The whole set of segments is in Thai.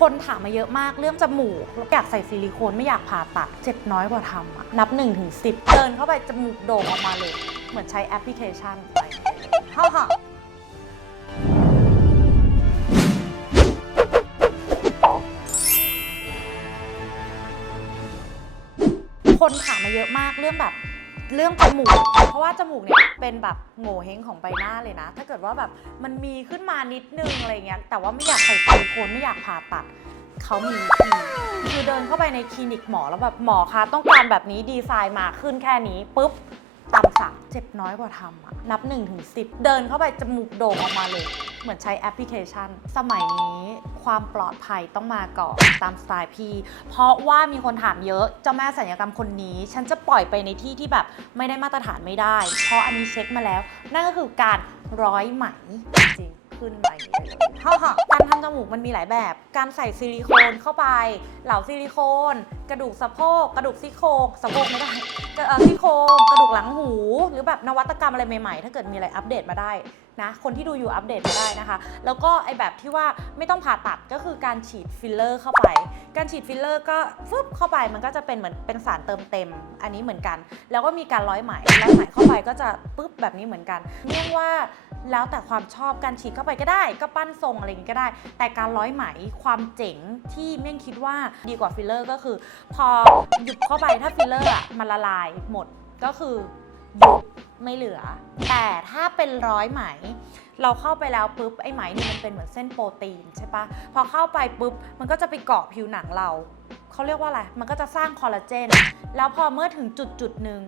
คนถามมาเยอะมากเรื่องจมูกอยากใส่ซิลิโคนไม่อยากผ่าตัดเจ็บน้อยกว่าทำอะนับ1นถึงสิเดินเข้าไปจมูกโด่งออกมาเลย เหมือนใช้แอปพลิเคชันไปฮ่าฮ่าคนถามมาเยอะมากเรื่องแบบ เรื่องจมูก เพราะว่าจมูกเนี่ยเป็นแบบโง่เฮงของใบหน้าเลยนะ ถ้าเกิดว่าแบบมันมีขึ้นมานิดนึงอะไรเงี้ย แต่ว่าไม่อยากใส่ซิลิโคนไม่อยากผ่าตัดเขามีวิธีคือเดินเข้าไปในคลินิกหมอแล้วแบบหมอคะต้องการแบบนี้ดีไซน์มาขึ้นแค่นี้ปุ๊บตามสั่งเจ็บน้อยกว่าทำอะนับ1นถึงสิเดินเข้าไปจมูกโด่งออกมาเลย เหมือนใช้แอปพลิเคชัน สมัยนี้ความปลอดภัยต้องมาก่อนตามสไตล์พี่ เพราะว่ามีคนถามเยอะเจ้าแม่สัญญกรรมคนนี้ ฉันจะปล่อยไปในที่ที่แบบไม่ได้มาตรฐานไม่ได้ เพราะอันนี้เช็คมาแล้ว นั่นก็คือการร้อยไหมจริงขึ้นไปฮ่าฮ่าการทำจมูกมันมีหลายแบบ การใส่ซิลิโคนเข้าไป เหลาซิลิโคน กระดูกสะโพก กระดูกซี่โครงสะโพกไม่ได้กระซี่โครง กระดูกหลังหู หรือแบบนวัตกรรมอะไรใหม่ๆ ถ้าเกิดมีอะไรอัปเดตมาได้ นะคนที่ดูอยู่อัปเดตมาได้นะคะ แล้วก็ไอแบบที่ว่าไม่ต้องผ่าตัดก็คือการฉีดฟิลเลอร์เข้าไป การฉีดฟิลเลอร์ก็ฟึบเข้าไปมันก็จะเป็นเหมือนเป็นสารเติมเต็ม อันนี้เหมือนกัน แล้วก็มีการร้อยไหมร้อยไหมเข้าไปก็จะปึ๊บแบบนี้เหมือนกันเรียกว่าแล้วแต่ความชอบการฉีดเข้าไปก็ได้ ก็ปั้นทรงอะไรอย่างนี้ก็ได้ แต่การร้อยไหมความเจ๋งที่เมี่ยงคิดว่าดีกว่าฟิลเลอร์ก็คือ พอหยุบเข้าไปถ้าฟิลเลอร์อะมันละลายหมดก็คือหยุบ ไม่เหลือ แต่ถ้าเป็นร้อยไหม เราเข้าไปแล้วปุ๊บไอ้ไหมนี่มันเป็นเหมือนเส้นโปรตีนใช่ปะพอเข้าไปปุ๊บมันก็จะไปเกาะผิวหนังเราเขาเรียกว่าอะไร มันก็จะสร้างคอลลาเจน แล้วพอเมื่อถึงจุดจุดหนึ่ง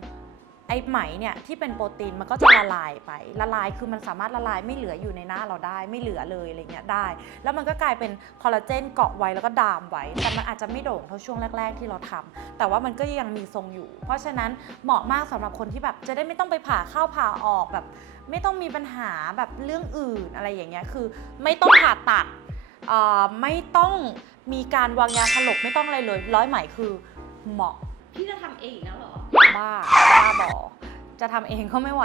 ไอ้ไหมเนี่ยที่เป็นโปรตีนมันก็จะละลายไป ละลายคือมันสามารถละลายไม่เหลืออยู่ในหน้าเราได้ไม่เหลือเลยอะไรเงี้ยได้ แล้วมันก็กลายเป็นคอลลาเจนเกาะไว้แล้วก็ดามไว้ แต่มันอาจจะไม่โด่งเท่าช่วงแรก ๆ ที่เราทำแต่ว่ามันก็ยังมีทรงอยู่ เพราะฉะนั้นเหมาะมากสำหรับคนที่แบบจะได้ไม่ต้องไปผ่าเข้าผ่าออกแบบ ไม่ต้องมีปัญหาแบบเรื่องอื่นอะไรอย่างเงี้ยคือไม่ต้องผ่าตัดไม่ต้องมีการวางยาสลบไม่ต้องอะไรเลย ร้อยไหมคือเหมาะพี่จะทำเองแล้วเหรอ บ้าบ้าบอจะทำเองก็ไม่ไหว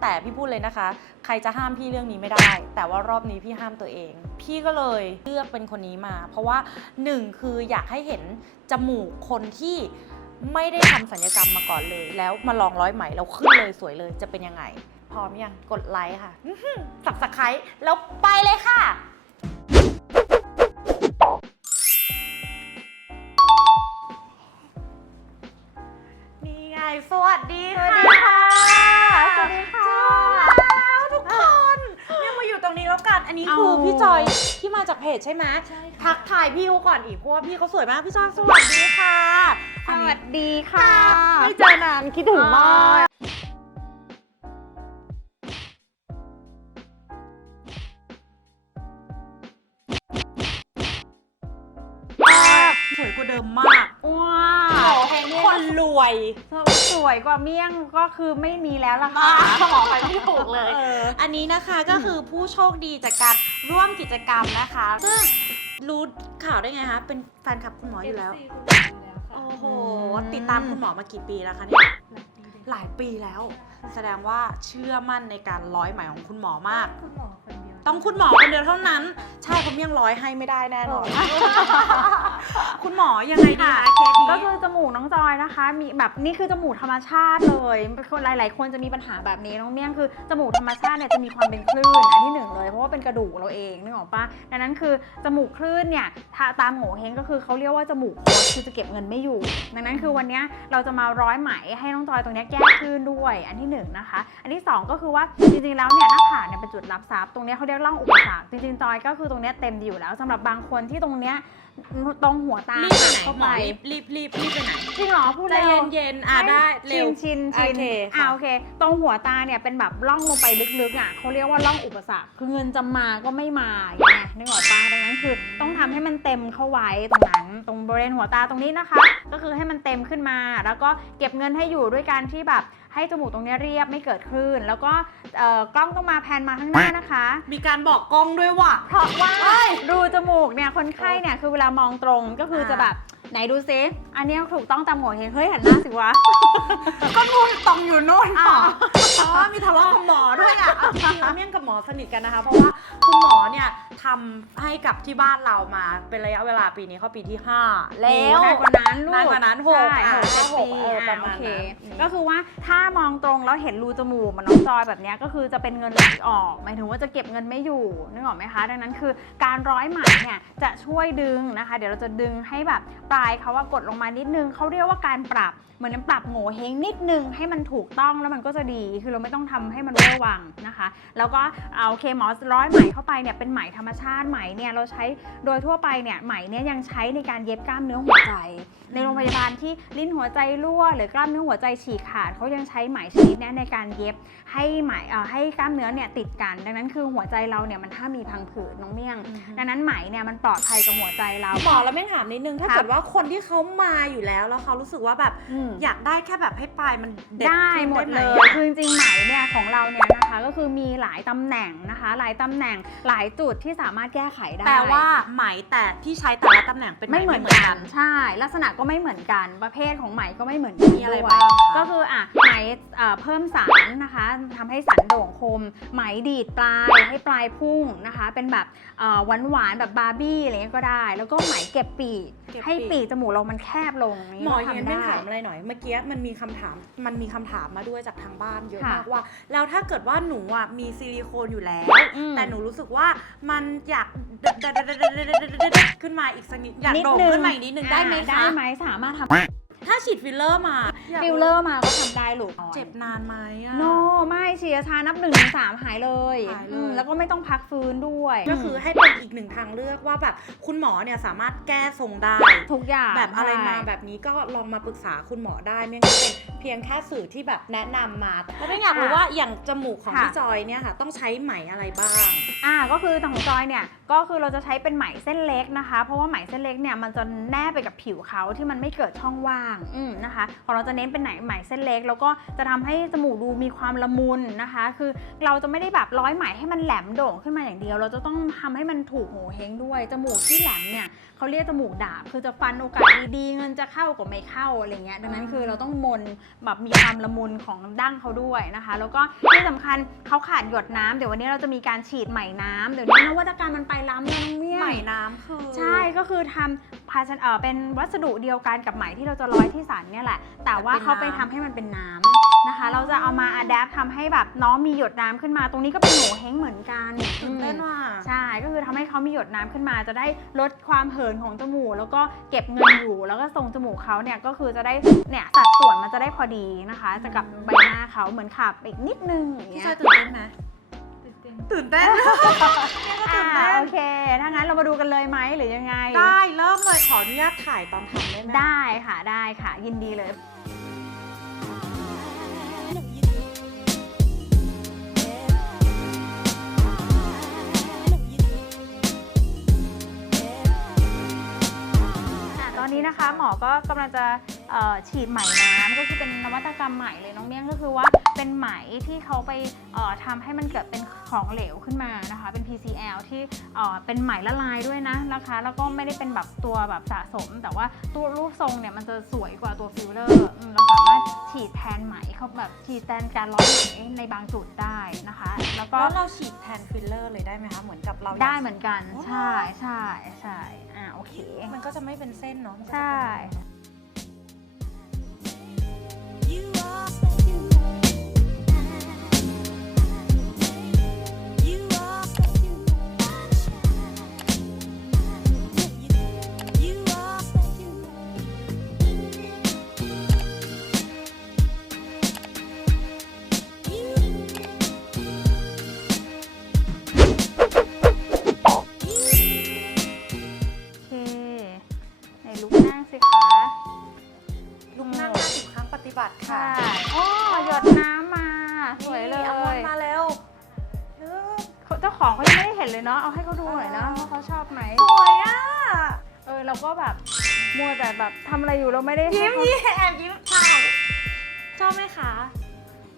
แต่พี่พูดเลยนะคะ ใครจะห้ามพี่เรื่องนี้ไม่ได้ แต่ว่ารอบนี้พี่ห้ามตัวเอง พี่ก็เลยเลือกเป็นคนนี้มา เพราะว่าหนึ่งคืออยากให้เห็นจมูกคนที่ไม่ได้ทำสัญญกรรมมาก่อนเลย แล้วมาลองร้อยไหมแล้วขึ้นเลยสวยเลยจะเป็นยังไง พร้อมยังกดไลค์ค่ะสับสไครแล้วไปเลยค่ะ นี่ไงสวัสดีค่ะ สวัสดีค่ะเจอแล้วทุกคนเนี่ยมาอยู่ตรงนี้แล้วกัน อันนี้คือเอาพี่จอยที่มาจากเพจใช่ไหมใช่ทักทายพี่เขาก่อนอีกเพราะว่าพี่เขาสวยมาก พี่จอยสวัสดีค่ะสอันนี้วัสดีค่ะ ไม่เจอนานคิดถึงมาก สวยกว่าเมี่ยงก็คือไม่มีแล้วล่ะค่ะบอกไปไม่ถูกเลย อันนี้นะคะก็คือผู้โชคดีจากการร่วมกิจกรรมนะคะซึ่งรู้ข่าวได้ไงคะเป็นแฟนคลับคุณหมออยู่แล้ว โอ้โห ติดตามคุณหมอมากี่ปีแล้วคะเนี่ยหลายปีแล้ว แสดงว่าเชื่อมั่นในการร้อยไหมของคุณหมอมากคุณหมอคนเดียว ต้องคุณหมอคนเดียวเท่านั้น ใช่ผมยังร้อยให้ไม่ได้แน่นอน คุณหมอยังไงดีคะเคสนี้ ก็คือจมูกน้องจอยนะคะ มีแบบนี่คือจมูกธรรมชาติเลยคนหลาย ๆ คนจะมีปัญหาแบบนี้น้องเมี่ยงคือจมูกธรรมชาติเนี่ยจะมีความเป็นคลื่นอันที่หนึ่งเลยเพราะว่าเป็นกระดูกเราเองนึกออกปะดังนั้นคือจมูกคลื่นเนี่ยถ้าตามโง่เฮงก็คือเขาเรียกว่าจมูกโคดคือจะเก็บเงินไม่อยู่ ดังนั้นคือวันเนี้ยเราจะมาร้อยไหมให้น้องจอยตรงเนี้ยแก้คลื่นด้วย อันที่หนึ่งนะคะ อันที่สองก็คือว่าจริง ๆ แล้วเนี่ยหน้าผากเนี่ยเป็นจุดรับทรัพย์ตรงเนี้ยเขาเรียกร่องอุปสรรคจริงๆจอยก็คือตรงเนี้ยเต็มดีอยู่แล้วสำหรับบางคนที่ตรงเนี้ยตรงหัวตารีบไปไหนเข้าหมไปอรีบรีบรีบรีบไปไหนจริงเหรอพูดใจเร็ว เย็นๆอะได้เร็วชินชินชินโอเคค่ะอ่าโอเค ตรงหัวตาเนี่ยเป็นแบบร่องลงไปลึกๆอะเขาเรียกว่าร่องอุปสรรค คือเงินจะมาก็ไม่มาอย่างเงี้ยนึกออกปะดังนั้นคือต้องทำให้มันเต็มเข้าไว้ตรงนั้น ตรงบริเวณหัวตาตรงนี้นะคะ ก็คือให้มันเต็มขึ้นมา แล้วก็เก็บเงินให้อยู่ด้วยการที่แบบ ให้จมูกตรงเนี้ยเรียบไม่เกิดคลื่น แล้วก็เอ่อกล้องต้องมาแพนมาข้างหน้านะคะ มีการบอกกล้องด้วยว่ะเพราะว่ารูจมูกเนี่ยคนไข้เนี่ยคือเวลามองตรงก็คือจะแบบไหนดูซิอันนี้ถูกต้องตามโง่เฮงเฮ้ยหันหน้าสิวะ ก็งูตองอยู่นู่นอ้าวอ๋อมีทะเลาะกับหมอด้วยอะเอาจริงๆแล้วเมี่ยงกับหมอสนิทกันนะคะ เพราะว่าคุณหมอเนี่ยทำให้กับที่บ้านเรามาเป็นระยะเวลาปีนี้เข้าปีที่ 5 แล้วนานกว่านั้นลูกนานกว่านั้นหกใช่อะหกเจ็ดหกปีเออประอะมาณโอเค นั้นก็คือว่าถ้ามองตรงแล้วเห็นรูจมูกเหมันน้องจอยแบบเนี้ยก็คือจะเป็นเงินไหลออก หมายถึงว่าจะเก็บเงินไม่อยู่นึกออกไหมคะ ดังนั้นคือการร้อยไหมเนี่ยจะช่วยดึงนะคะ เดี๋ยวเราจะดึงให้แบบปลายเขาว่ากดลงมานิดนึงเขาเรียกว่าการปรับเหมือนปรับโง่เฮงนิดนึงให้มันถูกต้องแล้วมันก็จะดี คือเราไม่ต้องทำให้มันเวอร์วังนะคะ แล้วก็เอาโอเคหมอร้อยไหมเข้าไปเนี่ยเป็นไหมธรรมชาติไหมเนี่ยเราใช้โดยทั่วไปเนี่ยไหมเนี่ยยังใช้ในการเย็บกล้ามเนื้อหัวใจ ในโรงพยาบาลที่ลิ้นหัวใจรั่ว หรือกล้ามเนื้อหัวใจฉีกขาดเขายังใช้ไหมชนิดเนี้ยในการเย็บให้ไหมเอ่อให้กล้ามเนื้อเนี่ยติดกัน ดังนั้นคือหัวใจเราเนี่ยมันถ้ามมีพังผืดน้องเมี่ยง ดังนั้นไหมเนี่ยมันปลอดภัยกับหัวใจเราหมอแล้วไม่ถามนิดนึงถ้าครับเกิดว่าคนที่เขามาอยู่แล้วแล้วเขารู้สึกว่าแบบอืม อยากได้แค่แบบให้ปลายมันเด็ดได้ขึ้นหมดไเลย คือจริงๆไหมเนี่ยของเราเนี่ยนะคะก็คือมีหลายตำแหน่งนะคะ หลายตำแหน่งหลายจุดที่สามารถแก้ไขได้ แต่ว่าไหมแต่ที่ใช้แต่ละตำแหน่งเป็นไม่เหมือนกัน ใช่ ลักษณะก็ไม่เหมือนกัน ประเภทของไหมก็ไม่เหมือนกันมีอะไรด้วยบ้างคะ ก็คืออะไหม เอ่อเพิ่มสันนะคะทำให้สันโด่งคม ไหมดีดปลายให้ปลายพุ่งนะคะ เป็นแบบหวานหวานๆแบบบาร์บี้อะไรเงี้ยก็ได้ แล้วก็ไหมเก็บปีกเก็บปีกให้ปีกจมูกเรามันแคบลงนี่หมอก็เย็นทำไม่ได้ถามอะไรหน่อย เมื่อกี้มันมีคำถามมันมีคำถามมาด้วยจากทางบ้านเยอะค่ะมากว่า แล้วถ้าเกิดว่าหนูอะมีซิลิโคนอยู่แล้วอืมแต่หนูรู้สึกว่ามันอยากขึ้นมาอีกสักนิดอยากนิดโด่งนึงขึ้นมาอีกนิดนึงได้ไหมอ่าคะได้ไหมสามารถทำ ถ้าฉีดฟิลเลอร์มาฟิลเลอร์มาก็ทำได้ลูกเจ็บนานไหมอะโน ไม่ฉีดชานับหนึ่งถึงสามหายเลยหายเลย อืมแล้วก็ไม่ต้องพักฟื้นด้วย ก็คือให้เป็นอีกหนึ่งทางเลือกว่าแบบคุณหมอเนี่ยสามารถแก้ทรงได้ ทุกอย่างแบบอะไรมาใช่ แบบนี้ก็ลองมาปรึกษาคุณหมอได้เนี่ยก็เป็นเพียงแค่สื่อที่แบบแนะนำมาแล้วไม่อยากรู้ค่ะว่าอย่างจมูกของค่ะ พี่จอยเนี่ยค่ะ ต้องใช้ไหมอะไรบ้าง อ่าก็คือทางของจอยเนี่ยก็คือเราจะใช้เป็นไหมเส้นเล็กนะคะ เพราะว่าไหมเส้นเล็กเนี่ยมันจะแนบไปกับผิวเขาที่มันไม่เกิดช่องว่างอืมนะคะ ของเราจะเน้นเป็นไหนไหมเส้นเล็ก แล้วก็จะทำให้จมูกดูมีความละมุนนะคะ คือเราจะไม่ได้แบบร้อยไหมให้มันแหลมโด่งขึ้นมาอย่างเดียว เราจะต้องทำให้มันถูกโหเฮงด้วย จมูกที่แหลมเนี่ยเขาเรียกจมูกดาบ คือจะฟันโอกาสดีๆเงินจะเข้าก็ไม่เข้าอะไรเงี้ย ดังนั้นคือเราต้องมนแบบมีความละมุนของดั้งเขาด้วยนะคะ แล้วก็ที่สำคัญเขาขาดหยดน้ำเดี๋ยววันนี้เราจะมีการฉีดไหมน้ำเดี๋ยวนี้นวัตกรรมมันไปล้ำแล้วน้องเนี่ยไหมน้ำคือ ใช่ก็คือทำภาชนะเอ่อเป็นวัสดุเดียวกันกับไหมที่เราจะร้อยที่สันเนี่ยแหละ แต่ว่าเขาไปทำให้มันเป็นน้ำนะคะ เราจะเอามาอัดแอปทำให้แบบน้องมีหยดน้ำขึ้นมา ตรงนี้ก็เป็นหมูเฮงเหมือนกันตื่นเต้นอืมว่ะใช่ ก็คือทำให้เขามีหยดน้ำขึ้นมา จะได้ลดความเหินของจมูก แล้วก็เก็บเงินอยู่ แล้วก็ทรงจมูกเขาเนี่ยก็คือจะได้เนี่ยสัดส่วนมันจะได้พอดีนะคะ จะกับใบหน้าเขาเหมือนขับอีกนิดนึงอย่างพี่เงี้จอยยตื่นเต้นไหม ตื่นเต้นตื่นเต้นอ่าตื่นเต้นโอเค ถ้างั้นเรามาดูกันเลยไหมหรือยังไง ได้เริ่มเลยขออนุญาตถ่ายตอนทำได้ไหมได้ค่ะได้ค่ะ ยินดีเลย อะตอนนี้นะคะ หมอก็กำลังจะเอ่อ ฉีดไหมน้ำก็คือเป็นนวัตกรรมใหม่เลยน้องเมี่ยงก็คือว่าเป็นไหมที่เขาไปเอ่อทำให้มันเกิดเป็นของเหลวขึ้นมานะคะ เป็น PCL ที่เอ่อเป็นไหมละลายด้วยนะนะคะ แล้วก็ไม่ได้เป็นแบบตัวแบบสะสม แต่ว่าตัวรูปทรงเนี่ยมันจะสวยกว่าตัวฟิลเลอร์อืมเราสามารถฉีดแทนไหมเขาแบบฉีดแทนการร้อยไหมในบางจุดได้นะคะ แล้วก็แล้วเราฉีดแทนฟิลเลอร์เลยได้ไหมคะเหมือนกับเราอยากได้เหมือนกันอ๋อใช่ใช่ใช่อ่าโอเค มันก็จะไม่เป็นเส้นเนาะมันก็จะใช่ำอะไรอยู่เราไม่ได้ให้ยิ้มเขายิ้มแอบยิ้มชอบชอบไหมคะ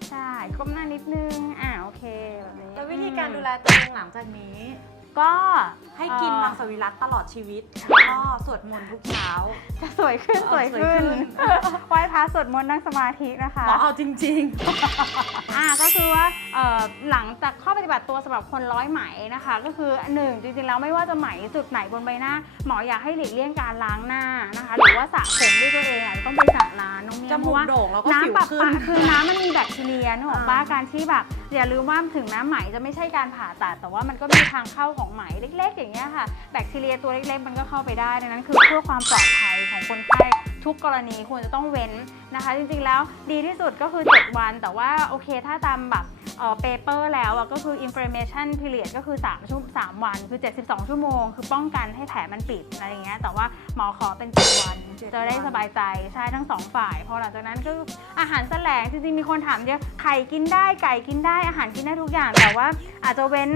ใช่ก้มหน้านิดนึง อ่าโอเคแบบนี้แล้ววิธีการดูแลตัวเองหลังจากนี้ ก็ ให้กินเอ่อมังสวิรัตตลอดชีวิตแล้วก็สวดมนต์ทุกเช้า จะสวยขึ้นเออสวยขึ้นสวยขึ้น ไหว้พระสวดมนต์นั่งสมาธินะคะ หมอเอาจริง อ่าก็คือว่าเอ่อหลังจากข้อปฏิบัติตัวสำหรับคนร้อยไหมนะคะ ก็คือหนึ่งจริงๆแล้วไม่ว่าจะไหมจุดไหนบนใบหน้า หมออยากให้หลีกเลี่ยงการล้างหน้านะคะ หรือว่าสระผมด้วยตัวเองอะต้องไปสระล้างน้องเมีๆยจเพมูราะกว่าโด่งแล้วก็สิวน้ำปะขึ้ปะนคือน้ำมันมีแบคทีเรียนึกออกปะอ่าการที่แบบอย่าลืมว่าถึงน้ำไหมจะไม่ใช่การผ่าตัดแต่ว่ามันก็มีทางเข้าของไหมเล็ก ๆ อย่างเงี้ยค่ะ แบคทีเรียตัวเล็กๆ มันก็เข้าไปได้ดังนั้นคือเพื่อความปลอดภัยของคนไข้ทุกกรณีควรจะต้องเว้นนะคะ จริงๆแล้วดีที่สุดก็คือ 7 วัน แต่ว่าโอเคถ้าตามแบบเปเปอร์แล้วก็คือ information period ก็คือ3ชั่ว3วัน คือ 72 ชั่วโมง คือป้องกันให้แผลมันปิดอะไรเงี้ยแต่ว่าหมอขอเป็น 7 วัน จะได้สบายใจใช่ทั้งสองฝ่าย พอหลังจากนั้นก็อาหารแสลงจริงๆมีคนถามเยอะไข่กินได้ไก่กินได้อาหารกินได้ทุกอย่าง แต่ว่าอาจจะเว้น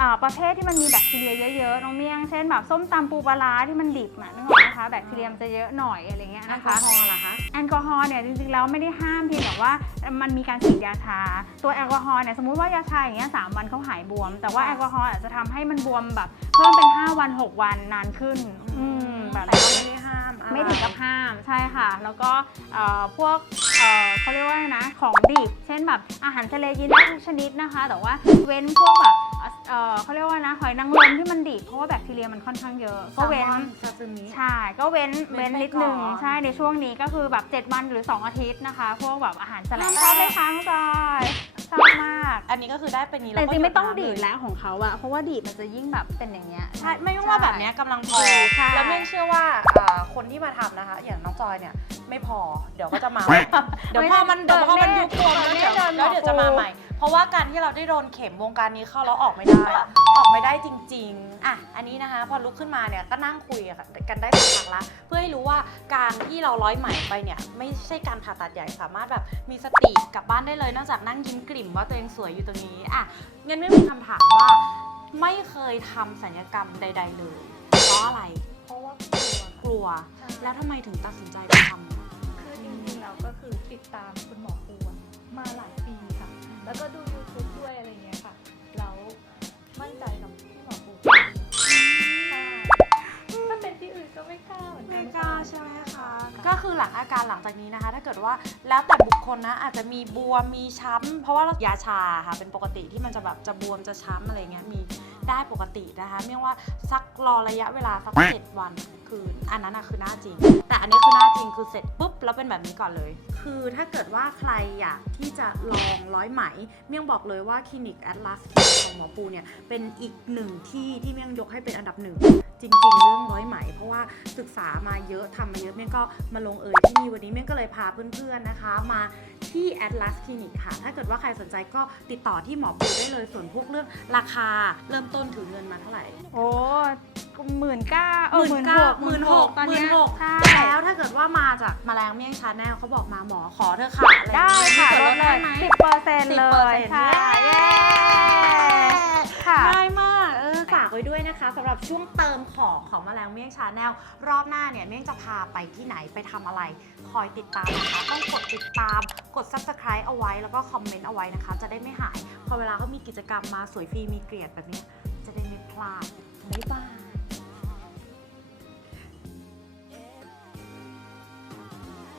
อ่าประเภทที่มันมีแบคทีเรียเยอะๆน้องเมี่ยงเช่นแบบส้มตำปูปลาร้าที่มันดิบอะนึกออกไหมคะแบคทีเรียมันจะเยอะหน่อยอะไรเงี้ยแอลนะกอคะฮอล์ล่ะคะแอลกอฮอล์เนี่ยจริงๆแล้วไม่ได้ห้ามเพียงแต่ว่ามันมีการฉีดยาชา ตัวแอลกอฮอล์เนี่ยสมมุติว่ายาชาอย่างเงี้ยสามวันเขาหายบวม แต่ว่าแอลกอฮอล์อาจจะทำให้มันบวมแบบเพิ่มเป็น 5 วัน 6 วันนานขึ้น อืมแบบแต่นั้นก็ ไม่ได้ห้ามอะไรไม่ถึงกับห้ามใช่ค่ะ แล้วก็เอ่อพวกเอ่อเขาเรียกว่าไงนะของดิบเช่นแบบอาหารทะเลกินได้ทุกชนิดนะคะ แต่ว่าเว้นพวกแบบเอ่อเขาเรียกว่านะหอยนางรมที่มันดิบเพราะว่าแบคทีเรียมันค่อนข้างเยอะก็เว้น ซาซิมิ ใช่ ก็เว้นเว้เว้นนไปนิดนึงก่อน ใช่ในช่วงนี้ก็คือแบบ 7 วันหรือ 2 อาทิตย์นะคะ พวกแบบอาหารแสลงชอบไหมคะน้องจอย ชอบมาก อันนี้ก็คือได้เป็นนี้แต่แล้วจก็ริงๆไม่ต้องหยดีดน้ำเลยแล้วของเขาอะเพราะว่าดีดมันจะยิ่งแบบเป็นอย่างเงี้ย ใช่ไม่ต้องว่าแบบเนี้ยกำลังพอ ใช่ แล้วเม่นเชื่อว่าอ่าคนที่มาทำนะคะ อย่างน้องจอยเนี่ยไม่พอ เดี๋ยวก็จะมา เดี๋ยวพอมันเดี๋ยวพอมันยุบตัวแล้วเดี๋ยวแล้วเดี๋ยวจะมาใหม่ เพราะว่าการที่เราได้โดนเข็มวงการนี้เข้าแล้วออกไม่ได้ ออกไม่ได้จริง ๆ อะ อันนี้นะคะ พอลุกขึ้นมาเนี่ยก็นั่งคุยกันได้สักพักละ เพื่อให้รู้ว่าการที่เราร้อยไหมไปเนี่ย ไม่ใช่การผ่าตัดใหญ่สามารถแบบมีสติกลับบ้านได้เลยนอกจากนั่งยิ้มกลิ่มว่าตัวเองสวยอยู่ตรงนี้อะงั้นไม่มีคำถามว่า ไม่เคยทำสัญญกรรมใด ๆ เลยเพราะอะไร เพราะว่ากลัวกลัวใช่แล้วทำไมถึงตัดสินใจไปทำคือจริงๆแล้วก็คือติดตามคุณหมอปูอะมาหลายปีค่ะ แล้วก็ดู YouTube ด้วยอะไรเงี้ยค่ะ แล้วมั่นใจกับพี่หมอปูใช่ถ้าเป็นที่อื่นก็ไม่กล้าเหมือนกันค่ะใช่ไหมคะก็คือหลังอาการหลังจากนี้นะคะ ถ้าเกิดว่าแล้วแต่บุคคลนะอาจจะมีบวมมีช้ำเพราะว่ายาชาค่ะเป็นปกติที่มันจะแบบจะบวมจะช้ำอะไรเงี้ยมี ได้ปกตินะคะไม่ว่าสักรอระยะเวลาสักเจ็ดวันคืออันนั้นอะคือหน้าจริง แต่อันนี้คือหน้าจริงคือเสร็จปุ๊บแล้วเป็นแบบนี้ก่อนเลย คือถ้าเกิดว่าใครอยากที่จะลองร้อยไหม เมี่ยงบอกเลยว่าคลินิกแอดลาสของหมอปูเนี่ยเป็นอีกหนึ่งที่ที่เมี่ยงยกให้เป็นอันดับหนึ่ง จริง ๆ เรื่องร้อยไหม เพราะว่าศึกษามาเยอะทำมาเยอะเมี่ยงก็มาลงเอยที่นี่วันนี้เมี่ยงก็เลยพาเพื่อนๆนะคะ มาที่ Atlas Clinic ค่ะ ถ้าเกิดว่าใครสนใจก็ติดต่อที่หมอปูได้เลยส่วนพวกเรื่องราคาเริ่มต้นถือเงินมาเท่าไหร่ โอ้หมื่นเก้าเออหมื่นหกหมื่นหกตอนหมื่เนี้นยหกใช่แล้วถ้าเกิดว่ามาจากแมลงเมี่ยงชาแนลเขาบอกมาหมอขอเธอะค่ะอะไรอย่างได้เงี้ยค่ะมีส่วนลลดดเลได้ยไหมสิบเปอร์เซ็นต์เลย10%ใช่เย้เย้ค่ะง่ายมากเออฝากไว้ด้วยนะคะสำหรับช่วงเติมของของแมลงเมี่ยงชาแนลรอบหน้าเนี่ยเมี่ยงจะพาไปที่ไหนไปทำอะไร คอยติดตามนะคะ ต้องกดติดตามกด subscribe เอาไว้ แล้วก็คอมเมนต์เอาไว้นะคะ จะได้ไม่หาย พอเวลาเขามีกิจกรรมมาสวยฟรีมีเกลียดแบบนี้ จะได้ไม่พลาดบ๊ายบาย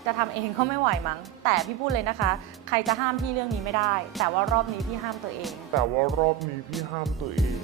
จะทำเองก็ไม่ไหวมั้ง แต่พี่พูดเลยนะคะ ใครจะห้ามพี่เรื่องนี้ไม่ได้ แต่ว่ารอบนี้พี่ห้ามตัวเอง แต่ว่ารอบนี้พี่ห้ามตัวเอง